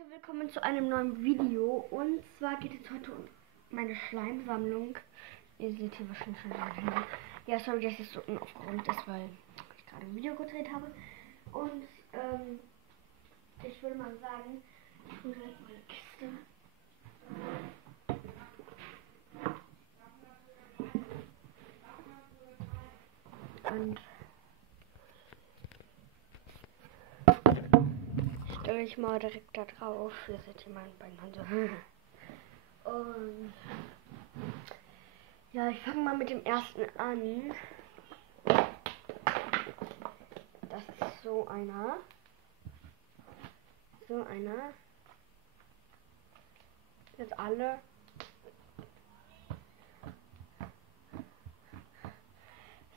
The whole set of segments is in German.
Leute, willkommen zu einem neuen Video. Und zwar geht es heute um meine Schleimsammlung. Ihr seht hier wahrscheinlich schon mein Handy. Ja, sorry, dass es so unaufgeräumt ist, weil ich gerade ein Video gedreht habe. Und ich würde mal sagen, ich hole direkt meine Kiste. Und stelle ich mal direkt da drauf. Ihr seht hier meine beiden Hände. Und ja, ich fange mal mit dem ersten an. Das ist so einer. So einer. Jetzt alle.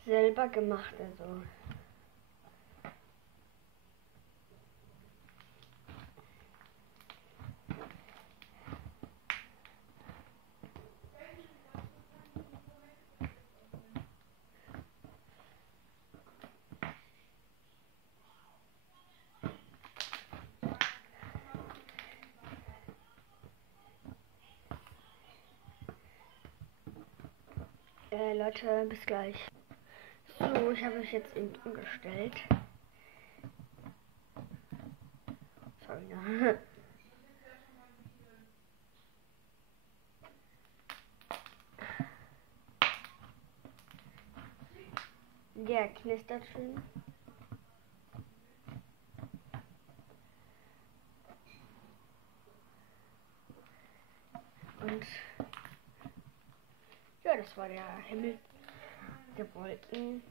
Selber gemacht, also. Leute, bis gleich. So, ich habe es jetzt eben umgestellt. Sorry, ne? Der knistert schön. Und ja, das war der Himmel, der Wolkenschleim.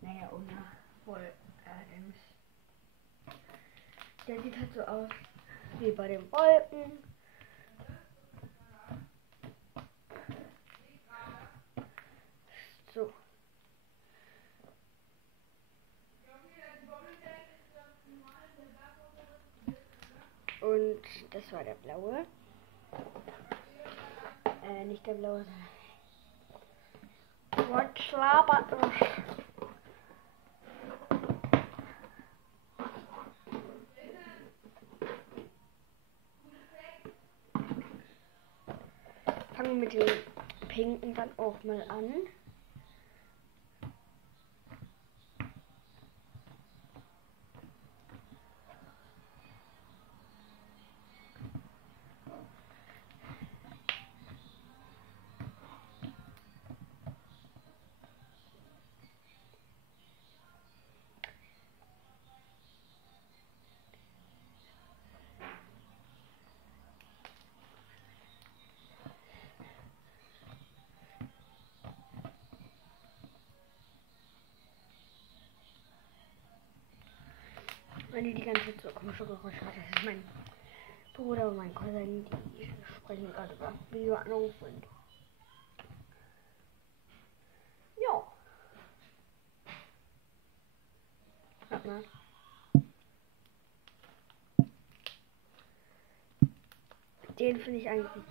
Naja, ohne Wolken. Der sieht halt so aus wie bei den Wolken. So. Und das war der blaue. Nicht der blaue. Was schlabert ich? Fangen wir mit dem pinken dann auch mal an. Wenn die ganze Zeit so komische Geräusche hat, das ist mein Bruder und mein Cousin, die sprechen gerade über Videoanruf und ja. Hört mal. Den finde ich eigentlich.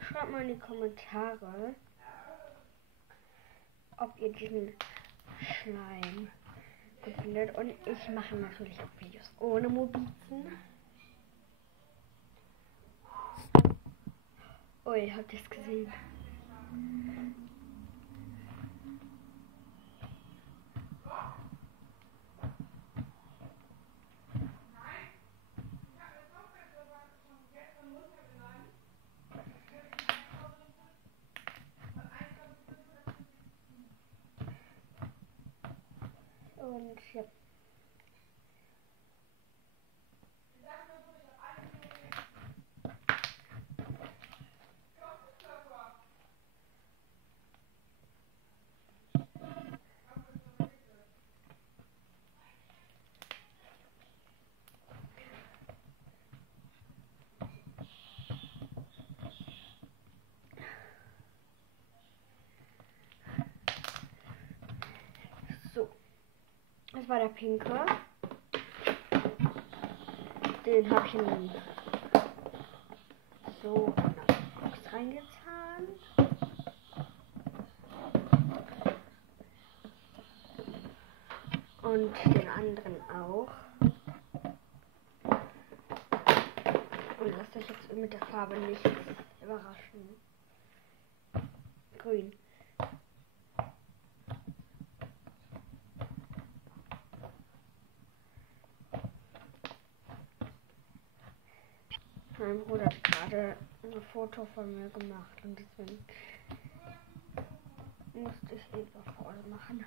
Schreibt mal in die Kommentare, ob ihr diesen Schleim gut findet. Und ich mache natürlich auch Videos ohne Mobizen. Ui, habt ihr es gesehen? Und ja. So. Das war der pinke. Den habe ich in so eine Box reingetan. Und den anderen auch. Und lasst euch jetzt mit der Farbe nicht überraschen. Grün. Mein Bruder hat gerade ein Foto von mir gemacht und deswegen musste ich lieber Pause machen.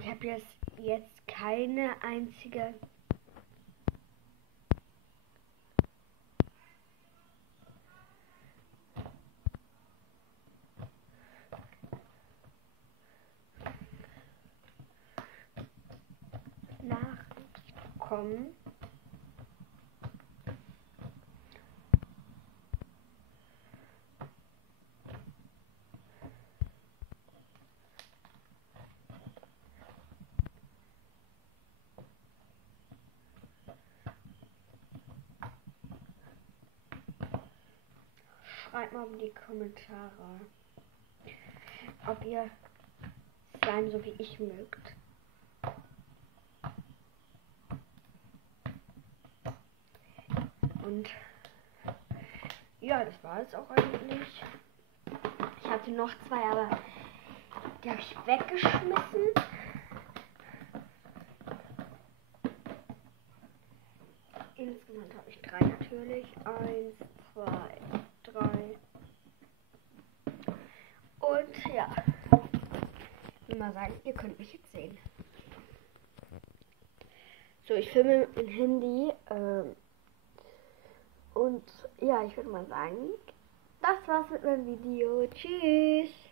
Ich habe jetzt keine einzige Nachricht bekommen. Schreibt mal in die Kommentare, ob ihr Slime so wie ich mögt. Und ja, das war es auch eigentlich. Ich hatte noch zwei, aber die habe ich weggeschmissen. Insgesamt habe ich 3 natürlich. 1, 2, 3. Und ja, ich will mal sagen, ihr könnt mich jetzt sehen. So, ich filme mit dem Handy. Und ja, ich würde mal sagen, das war's mit meinem Video. Tschüss!